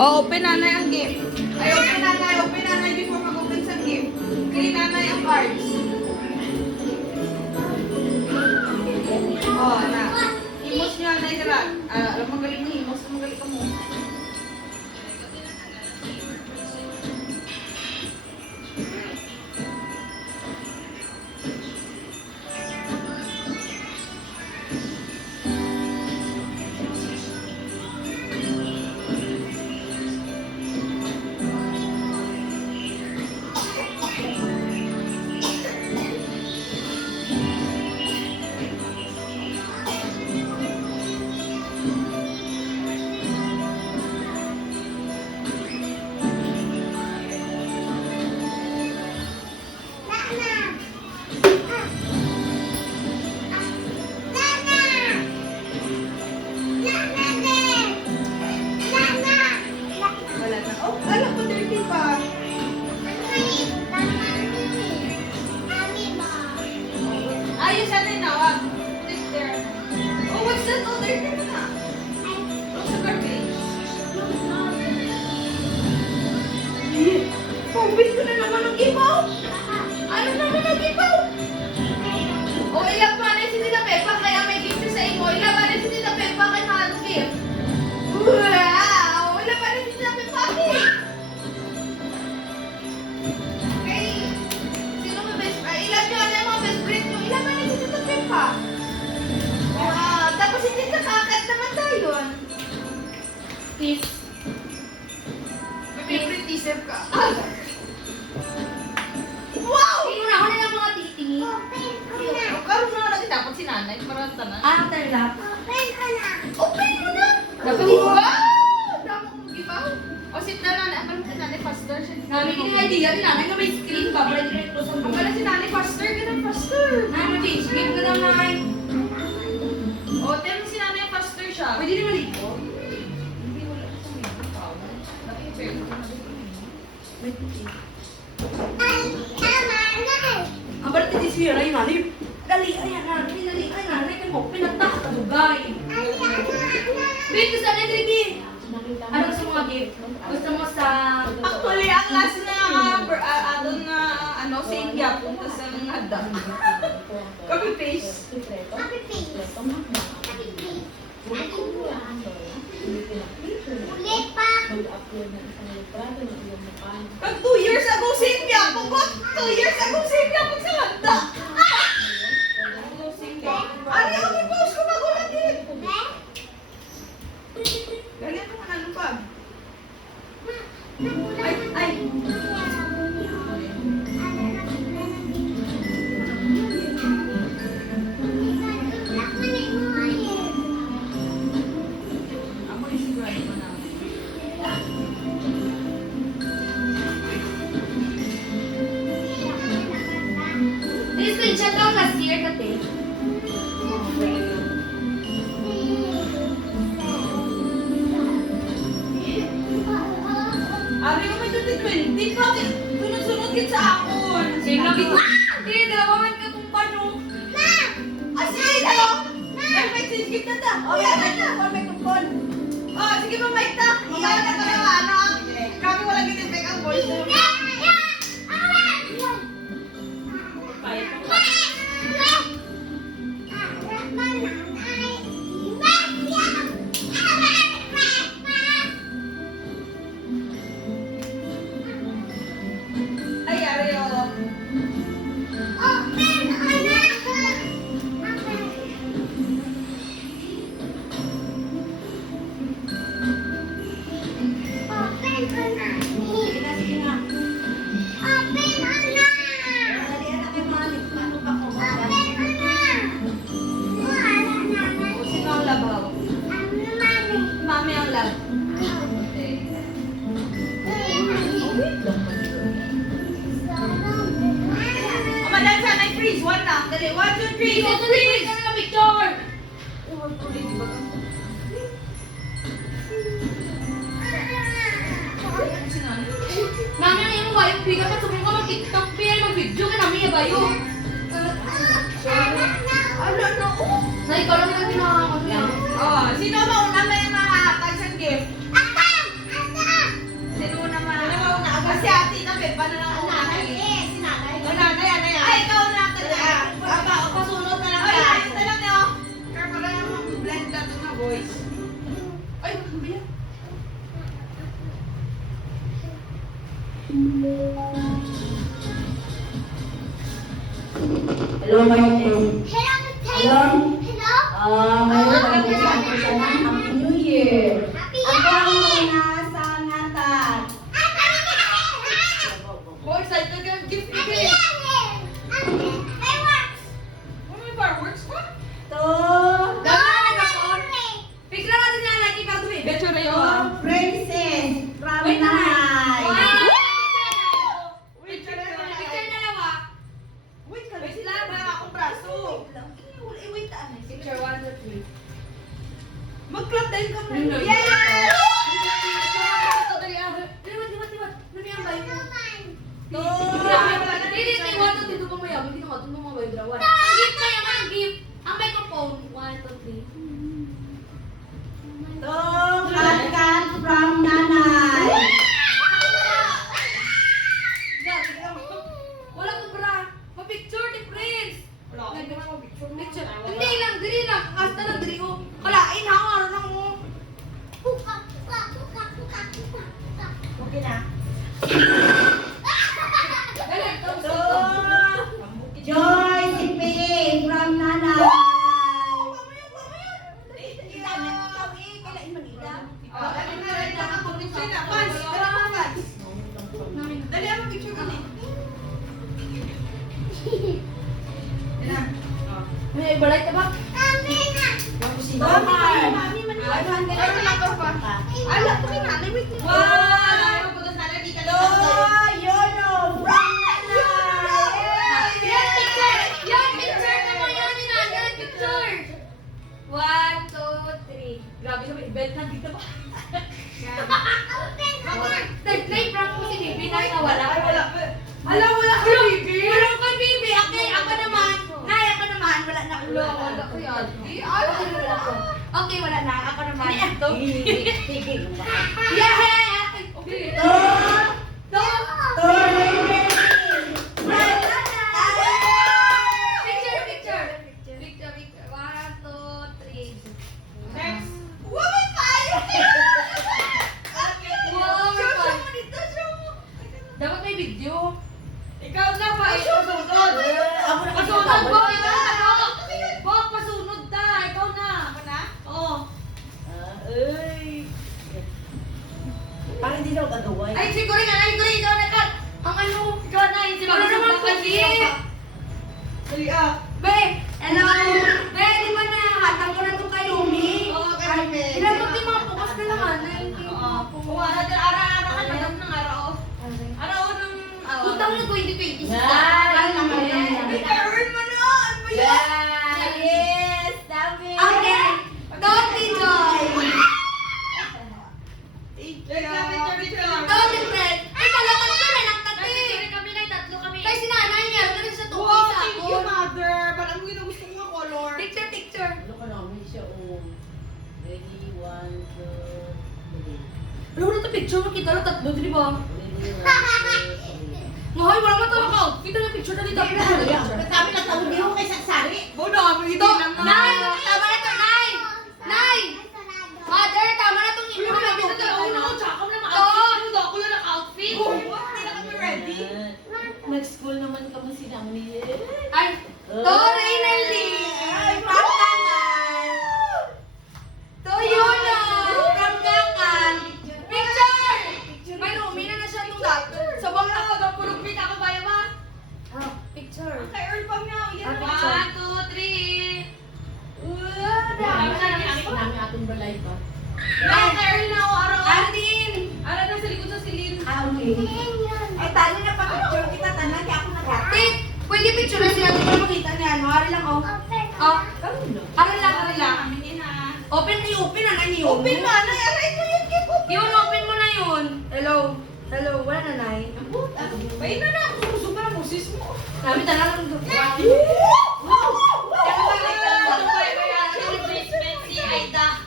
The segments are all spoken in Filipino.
Oh, open nanay ang gift. Ay, open nanay before mag-open sa gift. Kaya nanay ang cards. Oh, na. Imos niya nanay dira. Alam magaling ni imos, magaling ka mo. Wala na. Oh, alam ko 30 pa. Ayos natin na, wag. This there. Oh, what's that? Oh, 30 pa na. Oh, sa garbage. Pambit ko na naman ang ibaw. Ano naman ang ibaw? Oh, ilang pa na si Tita Peppa, kaya may gift sa imo. Ilang pa na si Tita Peppa, kaya ano gift? Wow! Ilang pa na si Tita Peppa, gift? Okay. Sino mo best friend? Ilan yun? Ano yung mga best friend mo? Ilan pa na si Tita Peppa? Wow! Tapos hindi nakakat naman tayo. Peace. May favoritism ka. Wow! Sino na ako na ng mga titingi? Karoon na natin dapat si nanay para tanan. After that. Open mo na! Dapat Wow! Damo kong gibaw. O sit na nanay. Ang pala si nanay faster siya. Namin yung idea ni namin na may screen ba para direct to sa Ang pala si nanay faster. Ganun faster. change game ka lang na O, tell mo si nanay faster siya. Pwede naman ito. Hindi wala sa may power. Nakipero ko na. Ang balit ni Sierra yung nanay. Dali, ayan nanay, dali, ay nanay, kan mo, pinatak ka dugay. Bin, gusto na yung Bibi. Ano gusto mo nga gift? Gusto mo sa... Actually, ang last na adon na ano, sa India, punta sa handa. Copy paste. Pag 2 years ago sa India, pagod 2 years ago sa India, pag sa handa. Ari ako may post ko magulat din. Dali ako manalo pa. Ay. Ako yung sigurado ko na. Screenshot lang last year kasi. Ari ko may 2020 pa. Sunod-sunod kin sa akon. Sige, nabi ko. Hindi, dalawa man ka kung paano. Sige, tayo. Perfect, sige, gift na ta. O, yan na. Perfect tungkol. O, sige, mamay ta. Mamay na ka lang, ano. Kami walang gitifek ang voice. Ay, Ari, o. Sige na, sige na. Dali, anak, yung mga lip, ano pa ko? Sino ang labaw? Mami ang lab. Okay. O, madal sana yung freeze. One lang. Dali, 1, 2, 3. Sige, tuloy ka na, Victor! Mami, ang iyong bayong bigat at sabihin ko mag-tiktok, mag-video ka namin yung bayo. Ano, no? Na ikaw lang yung pinaka-ano yan. Oh, sino mauna may mga tags and gift? Hello, Martin. Hello. Ngayon ang pagkakasalan Happy New Year. Ako ang una sa Natal. More excited ka, gift bigay. Ano may fireworks pa? To Picture natin yan, like, ikaw tuwi. Picture na to yun. Princess from Wait na. Nanay. Picture na lawa. Wait ka, Wait wait lang, lang. Wala akong braso. Wait, picture 1, 2, 3. Mag-clap dahil ka mo. Yes! Yes! Liwat. Ano yan ba yun? To. Hindi, 1, 2, 3. Ito pang mayabang. Hindi ka matulong mga baydrawan. Ang gift na yan, ang gift. Ang microphone. 1, 2, 3. To Kat from Nanay. Wala ko bra. Pa-picture ni Prince. Wala akong braso. Picture mo. Picture. Hindi lang, diri lang. Kasta lang, diri ko. Kalain ha, ano lang mo. Okay na. To Joy Siping from Nanay. Dali ako picture ka din. May ibalay ka ba? Meron lang ka pa. Ala, pa kay nanay. Wait. Wow! Putos na lang dito. Yono from Nanay. Yan, picture! Yan, picture na mo yan ni Nanay. Picture! 1, 2, 3. Grabe sa event na dito ba? Nag-play prank mo si Bibi na nawala. Ay, wala. Ala, wala ka, baby. Wala ko kay Bibi. Ako naman. Nay, ako naman. Wala na. Wala, wala ko yan. Okay, wala na. Ako naman. Ito. Sige. Yeah! Okay. To Liberty from Nanay. Picture. 1, 2, 3. Next. Woman tayo! Wow, Show fun. mo dito, show mo. Dapat may video. Ikaw na ba? Ikaw sunod. Ako na kasi Pasunod mo. babalik. Ikaw na. Bok, pasunod ta. Ikaw na. Ako na? Oo. Ay. Parang hindi daw gagawin. Ay, siguro nga. Ikaw na ka. Ang ano. Ikaw na. Hindi ba naman kasi? Dali ah. Be, hello. Be, di ba na hatang ko na ito kay Lumi? Oo, Carmen. Ilan mo mga bukas na naman. Hindi Oo. mo. Kuha na din. Araw-araw ka na ng araw. Araw ng... Utang na 2026. Yan. Parang naman yan. Ay, Karen mo na! Ano ba yan? Yes, dami. Okay. Doti Joy. Doti Fred. Ay, talagang ka na lang tati. Kaya si nanay niya, ganun sa tukay Wow, sa thank you, ako. mother. Parang yun ang gusto ko ng color. Picture. Ano ka namin siya, Ready, 1, 2, 3. Ano na ito picture? Makita lang tatlo, di ba? Ready, 1, 2, 3. Ngahoy, wala man ito maka. Kita na picture na dito. Kami na taon din ako kay Sari. Oh, dami. Ito, Nay! Tama na ito, Nay! Nay! Mother, tama na itong ipon na ito. Ako na naka-outfit. Hindi na kami ready. Mag-school naman kami si Nami. Ay, Tori Nelly! Ay, pagkakan! To Yuna! From Kakan! Picture! May lumina na siya nung dati. Sa bang ako, napulog pita ko ba ba? Picture. Kay Earl Pam nga. Yan. 1, 2, 3. Dami namin ating balay pa. Kay Earl na ako araw. Artin! Ara na sa likod sa silin. Okay. Ay, tali na pa-picture kita, tanan, kaya ako nag-happy. Wait! Pwede picture na siya. Hindi ko na makita niya. Ano? Hari lang, oh. Oh. Hari lang. Open na yung open. Ano yun? Open na. Aray ko yun. Yun, open mo na yun. Hello. Wala na, Nay. Bay na na. Gusto pa na musis mo. Sabi talaga ng Wow!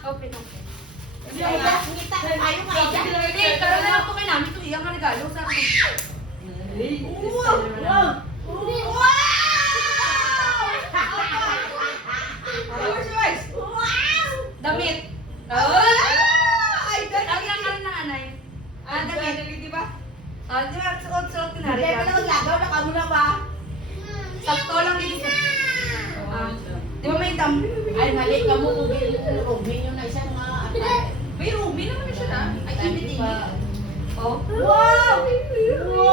Open. Ay, ngita tayo nga. Hey, tara na lang po kay namin. Ito iyang regalo sa akin. Damit. Ay, dahil. Ang lang, anay. Damit. Di ba? Di ba, suot-suot na Hindi, rin. lagaw na kamo na ba? Sakto lang dito sa... Di ba may tam? Ay, mali ka mo kung Robin yun na siya nga. May roomie naman na siya na. Ay, init Oh. Wow!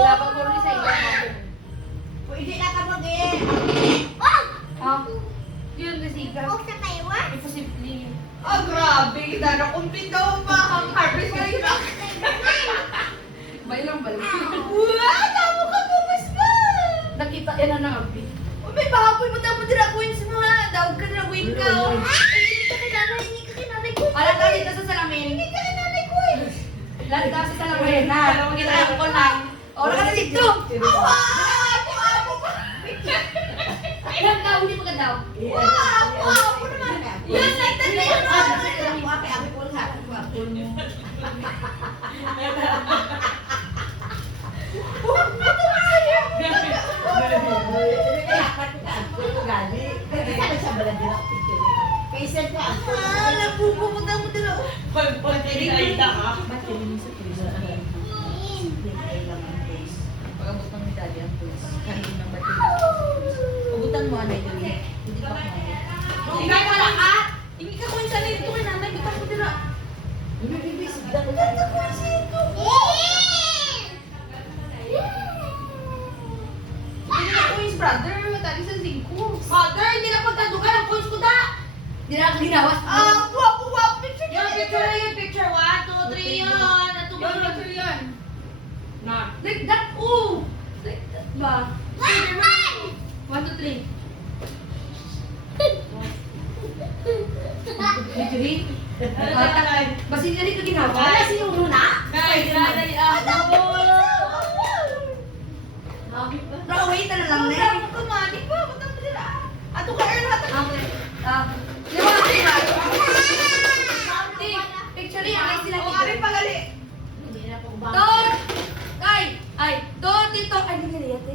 Dapat ko rin sa iyo. Pwede na ka mag-eh. Ah. Yun kasi ka. Huwag sa kayo, ah. Imposible. Ah, grabe. Dana, kumpin daw pa ang harvest ngayon na. May lang balik. Wow! Tamo ka po, mas ba? Nakita yan na nangabi. Oh, may bahapoy mo tamo dira queens mo ha. Dawag ka na wing ka. Oh. Ay, hindi ka kay nanay, hindi ka kay nanay ko. Alam ka dito sa salamin. Hindi ka kay nanay ko eh. Lalo ka sa salamin na. Alam mo kita yung online. O, wala ka na dito. Awa! Apo pa. Ilan daw, hindi maganda. Wow! Apo naman. Yan, nagtanda yan. Ah, napupunta mo dito. Pag-abot ng medalya ang pulis. Kainin ng batin. Ubutan mo, anay doon. Hindi ka kumain. Hindi ka wala ka. Hindi ka queens na dito kay nanay. Bitak mo dito. Bibibis, bilang ko Bitak mo dito. Hindi na queens, brother. Tali sa zingko. Father, hindi na pagtandugan ang queens ko da. Hindi na ako ginawa. Ah, guwapo, picture Yung picture na yun, picture 1, 2, 3 yun. Yung picture yan. Na. Like that, oh! Like that ba? 1, 2, 3. Picture Basta hindi na dito ginawa. Wala si Uno na? Pero wait na lang na. Wala mo ka man. Di ba? Matang mo nila. Ato ka, Earl. Okay. Lima na sila. Picture yan. Ay sila O, dito. ari pagali. Hindi na po ba? Don! Ay! Don dito! Ay, hindi nila yate.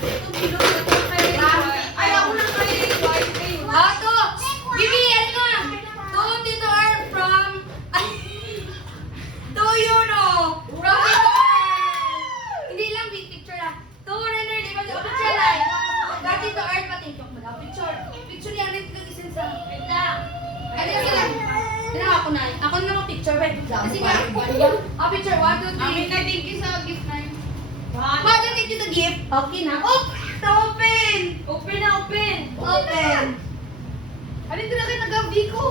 Itong bilog na ito kay Ay, ako lang kay White. To! Bibi, ano na? Don dito are from... Ay! To you know! From dito are... Hindi lang big picture lang. To Renner, di ba? Picture lang. Dati to are pati. Picture. Picture yan. Rin kang isin sa... Ano yan sila? Tinawa ko na. Ako na naman picture. Kasi nga... Picture. 1, 2, 3. Amin na, thank you sa gift na yun. Mother, thank you sa gift. Okay na. Oh! Na-open! Open na, open! Open! Ano ito na kayo nag-gabi ko?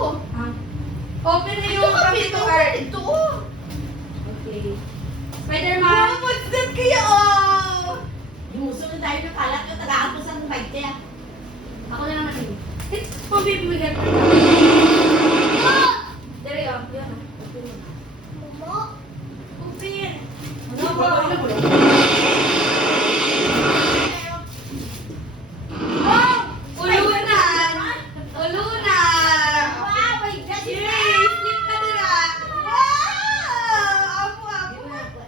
Open na Ito yung ka, from ito dito ka. are. Ito. Okay. Spider-Man! What's that kaya? Oh! Yung uso na tayo ng kalat yung taga-apos ang bike kaya. Ako na naman yun. It's pabibigyan. There you go. Yun. Open. Ano ba? Ano ba? Oh! Ulunan! Ulunan! Wow, my God. Yay! Sleep ka nila! Wow! Apo, apo.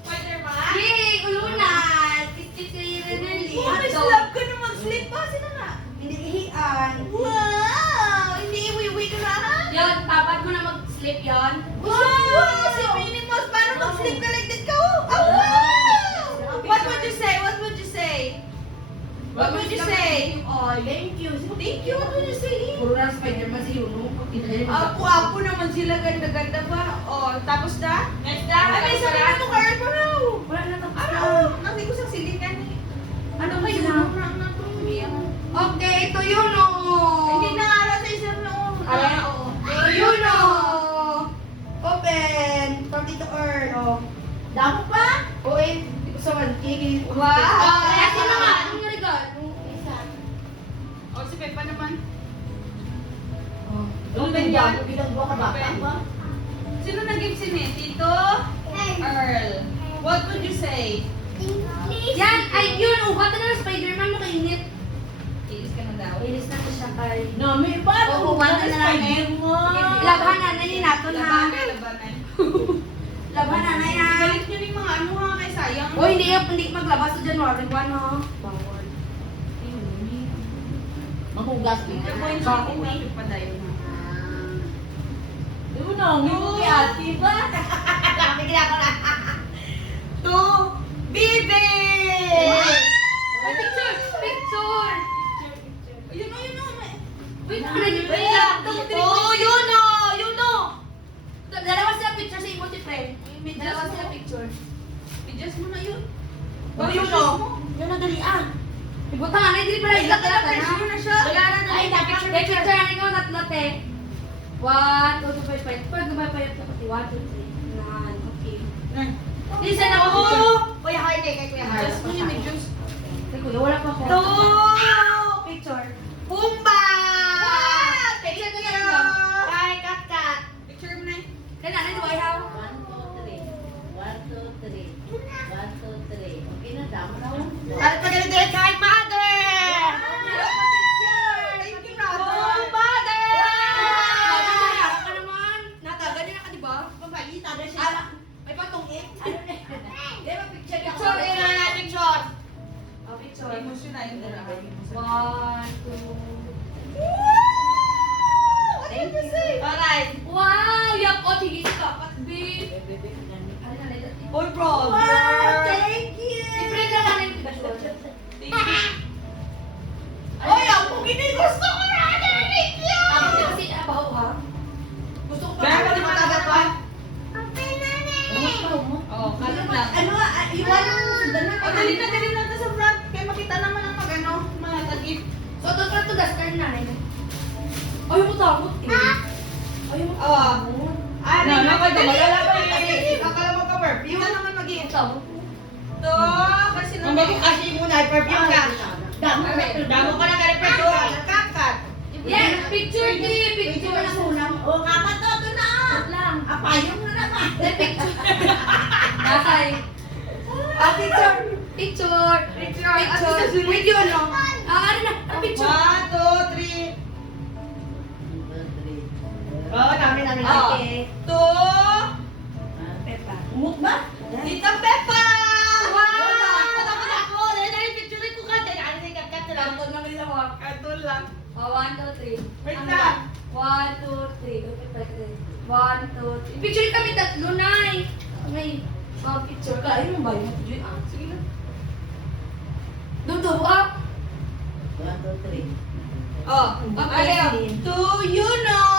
Spider-Man? Yay! Ulunan! Kistik si Rennerly. Oh, may slap ka na mag-sleep pa. Sino na? Hindi ihian. Wow! Hindi iwi-iwi ka na, ha? Yon, tapat mo na mag-sleep yon. Wow! Si Minnie Mouse, paano mag-sleep ka like that ka? Oh, wow! What would you say? What would you say? What would you say? Oh, thank you. Thank you. What would you say? Puro na Spider-Man si Yuno. Apo-apo naman sila. Ganda-ganda pa. Oh, tapos na? Next na. Ay, may sarili na ito ka pa na. Wala na tapos na. Ano? Nasi ko sa silingan eh. Ano ba Ay, yun? yun na ito. Okay, ito Yuno. Hindi na ara sa isang noon. Ito Yuno. Open. From dito Earn. Oh. Damo pa? Oh, hindi ko sa 1K. Wow! Ay, ako naman. Ano nga regard? O, si Pepa naman. Open yan. yan. Bilang buwa ka bata Open. ba? Sino nag-give si Ned? Tito? Earl. What would you say? Yan, ay yun. Oh, bata na ng Spider-Man. Nakainit. Ilis ka na daw. Ilis na ko siya kay... Nami pa. Oo, wala na lang. Spider mo. Labanan na yun nato na. Labanan, labanan. Labanan na yan. Galit nyo yung mga ano ha, kay sayang. Oh, hindi maglabas sa January 1, no? Bawal. Mahugas ko Ito po yun. yung sa akin, pa tayo na. Yun ang hindi kay ate ba? Bigla ko na. To, Bibi! Picture! Picture! yun o. Yan na dali ah. Ibutan nga na, hindi pala Ay, ilang laki na pressure na siya. Wala na Ay, dali. picture, Take picture na ikaw, tatlo te. 1, 2, 3, 4, 5. Pag gumapayap ka pati. 1, 2, 3. Yan, okay. Listen ako picture. Kuya Harley, kay Kuya Harley. Just muna may juice. Ay, kuya, wala pa ako. Picture. Pumba! Picture ko yan. Ay, kat. Picture mo na. Kaya na, ano, I have? 1, 2, 3. 1, 2, 3. 1, 2, 3. Okay na, damo na. At pagalit kay Mother! Thank you, Mother! Mother! Harap ka naman. Nataganyan na ka, di ba? Pagbalita na siya. Ala, may patong eh. Di ba picture niya? Picture eh, picture. Oh, picture. Emosyonal na lang. 1, 2. Thank you. Alright. Wow! Yak ko, tigis ka, babe. Ano na, let it. Boy, bro. Thank you. I-print na lang yung picture. Ay, ako gusto ko na. Thank you. Ako kasi abaw ha. Gusto ko pa. Meron ka naman agad ba? Oo, kalam lang. Ano, iwanan mo sundan na. O, dali na to sa front. Kaya makita naman ang mga tagip. So, ito ka ito, gastar na rin. Ayaw mo takot eh. Ayaw mo Oo. takot. Ano, Ano, malalaman kasi. Akala mo ka perfume. Hindi naman mag-i. Takot. To, kasi naman. Kasi muna, perfume ka. Damo ka na kaya perfume. Kakat. Yan, picture di, picture na kulang. O, kakat to, ito na. Wait lang. Apayong na naman. Then, picture. Nasay. Picture. Picture. Picture. Picture. Video no? Ano na? Picture. 1, 2, 3. Oo, dami namin Oh. laki. 2. Pepa. Umot ba? Tita Peppa! Wow! Ako! Dahil picture ko ka. Dahil kakat lang. Takot na nila mo. Katul lang. Oh, 1, 2, 3. Wait Ano lang. ba? 1, 2, 3. 1, 2, 3. Picture kami tatlo, Nay. May picture ka. Ayun ba yung picture? Ah, sige na. Dudu, up. 1, 2, 3. Oh, ayaw. To you know!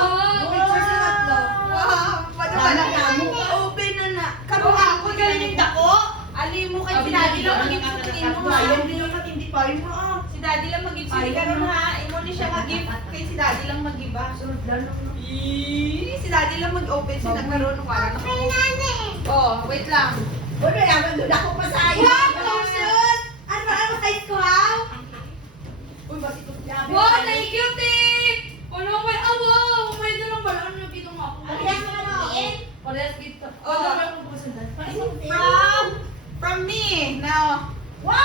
Wow, picture sa tatlo. Wow! Paano ba na kamo? Open na. Kamo ako, galing dako. Ali mo kay si Daddy lang mag-ibsutin mo ha. Ayaw din yung katindi pa yun mo. Si Daddy lang mag-ibsutin ka ron ha. Imo ni siya mag-give. Kay si Daddy lang mag-iba. Sunod lang. Si Daddy lang mag-open. Si nagkaroon ng parang. Oh, wait lang. Ano naman doon ako pa sa iyo. Wow! Closest! Ano size ko ha? Uy, bakit ito? Wow, thank you, Te! Ano, may wow! May dalang pala. Ano yung dito nga ako? Parehas mo na maliit. Parehas dito. Oh. Ano ba yung pupunta? From me. Now. Wow!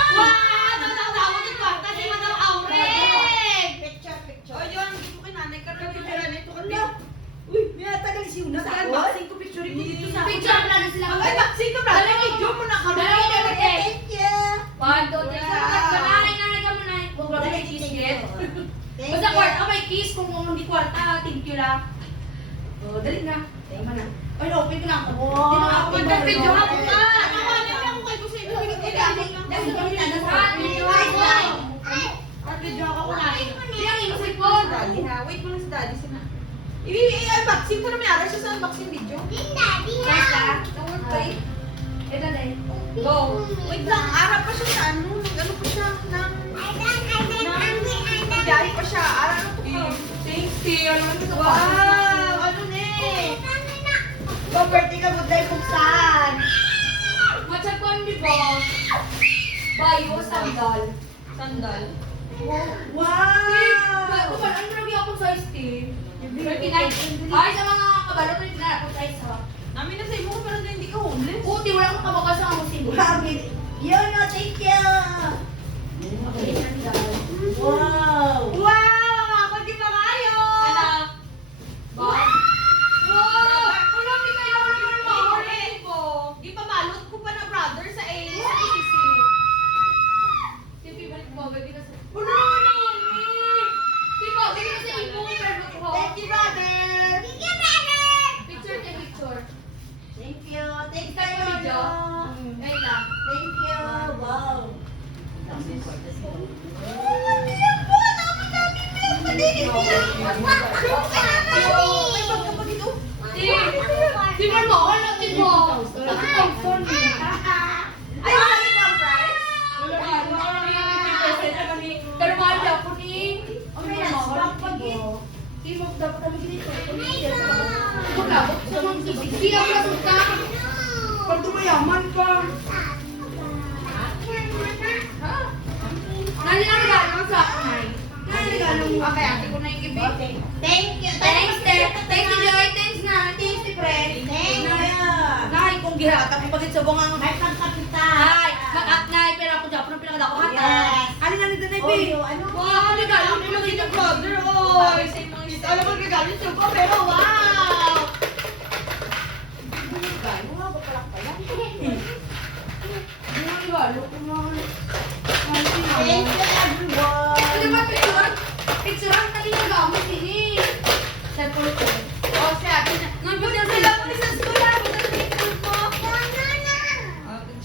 Kasi Madam Aurel! Picture, picture. O yun, hindi ko kinanay ka rin picture na ito. Ano? Uy, may tagal si Una. Sa unboxing ko picture ko dito sa Picture na lang sila. Ang unboxing ko brother, video mo na kami. Dalawa na lang, eh. Thank you. 1, 2, 3. Nanay ka muna. Huwag ba may kiss yet? Basta kwarta may kiss. Kung hindi kwarta, thank you lang. Oh, dali na. Tama na. Ay, open ko na ako. Wow. Hindi na ako. Magka-video ako ka. Ako kayo ko sa inyo. Video ako kunain. Bilang yung cellphone. Daddy ha, wait mo lang si Daddy sina. I-unboxing ko na may aras siya sa unboxing video. Nice ka? Okay. Ito na eh. Go. Wait lang, ara pa siya sa ano. Ano pa siya ng... Biyahe pa siya. Ara na to ka. Thank you. Ano naman ito? Wow! Ano na eh? Property ka budlay buksan. Matsagpan di ba? Bayo, sandal. Sandal. Wow! Kung ano lagi akong size, Tim? 39. Ay, sa mga kabalo, 39 akong size, ha? Namin na sa imo pero hindi ka homeless. Puti, wala akong kabakas sa amosin. Yun na, thank you. Wow! Wow! Ako di pa kayo! Anak. Ba? Wow! Wala, may kailangan naman mahuli ko. Di pa balot ko pa na brother sa ACC. Tim, balik mo, baby na sa... Wala naman, Tim, balik na sa imo, pero ko. Thank you, brother! Picture, Tim, picture. Thank you. Thank Thank you, you. Jo. Ngayon lang. Thank you. Wow. Oh, Wala, sa mga sisisi ang lasot ka. Pag tumayaman ka. Ha? Nani ang regalo sa akin? Nani ang regalo mo? Okay, ate ko na yung gibi. Thank you. Thanks, Te. Thanks, Joy. Thanks na. Thanks, Te Pre. Thank you. Nay, kung gihata ko pagit sa bungang. May pagkapita. Ay, mag-nay, pero ako dyan. Anong pinakada ko hata? Yes. Ano na nito na Oh, ibi? ano? Wow, regalo mo yung mga brother. Oh, alam mo, regalo siya ko, pero wow! Regalo nga ba pala? Ano ang regalo ko mga... Thank you, everyone. Ano ba, picture? Picture ang kanina gamit sini. Cellphone ko. Oh, siya. Nagpunta sila po sa school. Punta sa picture ko.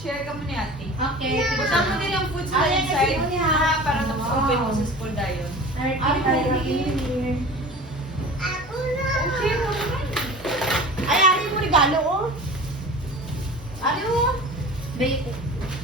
Share ka mo ni ate. Okay. Butang mo din ang food sa Ay, inside. kasi mo niya. Para na-open mo sa school dayon. Ano tayo here? Ay, ano mo regalo, oh? Ano? Bacon.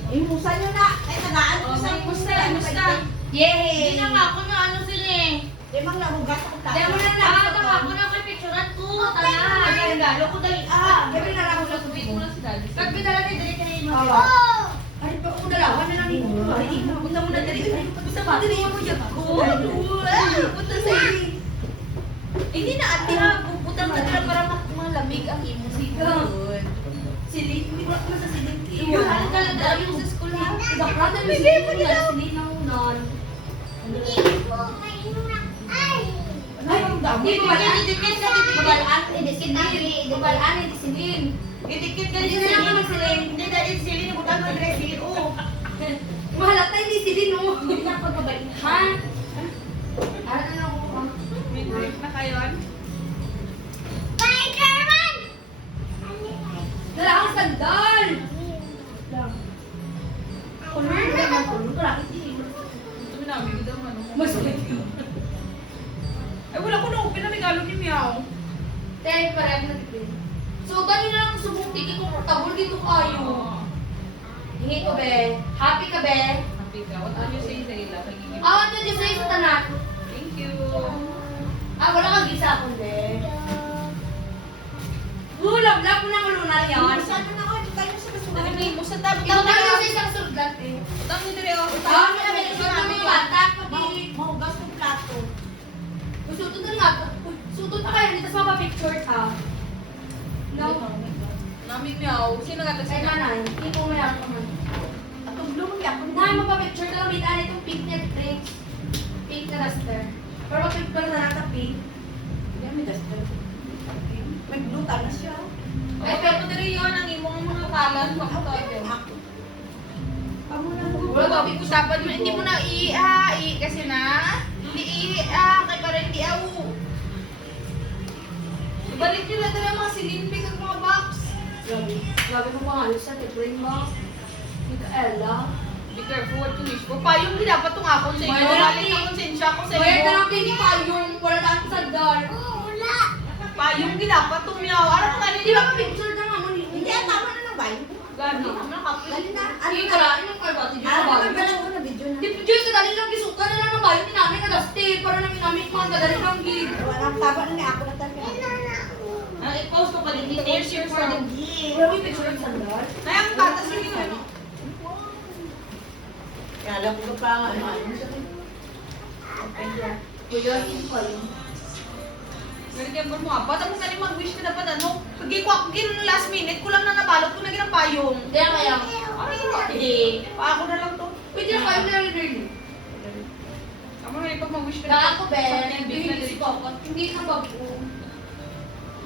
Imusan nyo na. Ay, tagaan ko sa Musta? Musta? Yay! Hindi na nga ako na ano sila eh. Di bang nahugas ako tayo? Demo na lang. Ako na kay picturean ko. Okay na. Tana. Ay, regalo ko dali. Ah, Gabi na lang ako sa Sabihin mo lang si daddy. Pag pinala na dali kayo mo. oh. Ay, pa ako dalawa na lang ito. Ay, punta mo na dali. Punta mo dali yung mujak ko. Punta sa ili. Hindi na ate ha. Puputang ka nila para malamig ang imo siguro. Silid. Hindi ko ako sa silid. Yun, ano ka lang dahil yung sa school ha. Bakla na Hindi silid. mo nila silid na unan. Ay, ang dami. Hindi mo yan idikit sa balaan. Idikit na balaan. Idisilin. Idikit ka Hindi din na sa naman sila. Hindi dahil sili ni butang ko dress dili, oh. Mahalata hindi silid, no? Hindi na pagbabalik. Ha? Ano na ako? May break na kayo. Dala akong sandal! Kulur na naman. Kulur ko lang. Ito namin daw ano. Mas Ay wala ko na open na regalo ni Meow. Tay, parang nagpin. So, ganyan na lang sa buong tiki comfortable dito kayo. Hingi ko, be. Happy ka, be. Happy ka. What are you saying, Layla? Pagiging. Awat na Diyos sa tanak. Thank you. Wala kang gisa akong, be. Love mo ng lunar yan. Saan na ako? Ito tayo sa kasunan. Nalagay mo sa tabi. Ikaw tayo sa isang surgat, eh. Tang mo dire oh. Tawag na, be. Suot na mga bata. Mahugas ng plato. Sutot na nga. Sutot na kayo. Dito sa mga picture, ha? No? Nami Meow. Sino nga Ay, kasi manay. Hindi ko mayroon naman. Atong bloom niya. Nay, magpa-picture ka lang. May tala itong pink net drinks. Pink na duster. Pero mag-picture na lang sa pink. Yan, may duster. May blue na siya. Ay pero dire yon ang imong mga kalan pagkatay. Amo na Wala ba, usapan mo, hindi mo na kasi na, hindi kay para hindi Ibalik niyo na dala mga silipig at mga box. Grabe mo mga halos sa bring box. Mikaela. Be careful what you wish for. Payong din dapat tong akon sa inyo. Wala. Balik na konsensya ko sa Kaya inyo. na lang hindi pa yung wala na sa dar. Payong din dapat tong Meow. Ano nga Hindi ba picture na nga mo ni? Hindi, tama na ng bayo. Gani. Ano kapit? Dali na. Ano yung kara? Ano yung karbati? Diyos Ano ba? naman ba lang ko na video na? Di Diyos ka dali lang gisuka na lang ng bayo ni namin na dasti para namin namin mga gadali lang gig. Walang taba na ako na tayo. I-post ko pa din. Here's your For the phone. gift. Wala may picture ng sandal. Kaya ang bata sige ano. Kaya alam ko pa nga ano. Kuya, hindi ko alam. Remember mo apat. Ako galing mag-wish ka dapat ano. Pagi ko ako gin last minute. Kulang na nabalot ko na ginang payong. Kaya. Hindi. Pa ako na lang to. Pwede na kayo na rin. Ako na pag mag-wish ka Kaya ako, be, Something big na bihis dito. ko. Hindi na bago.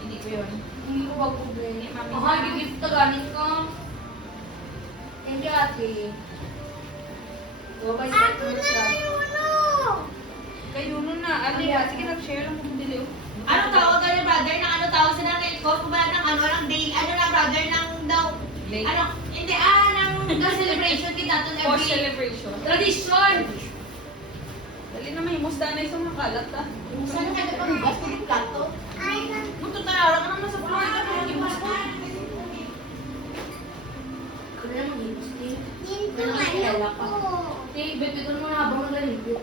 Hindi ko yun. Hindi ko bago, be. Mami. Mahal, gigift ka galing ka. Hindi, ate. Bye-bye sa Kayo nun na. Ano yan? Sige na, share lang kung dili. Ano tawag ka ni brother ng ano tawag sila ng ikaw ba ng ano ng day ano na brother ng daw Late. ano hindi ng celebration kita to For every celebration. Tradition! Dali na may musda na isang makalat ah. saan ka na pang gas ng plato Muto na ka naman sa Florida. Kaya ibas ko. Ano naman, Steve? Ano naman, Steve? Steve, bebe ko naman habang nagaling ko.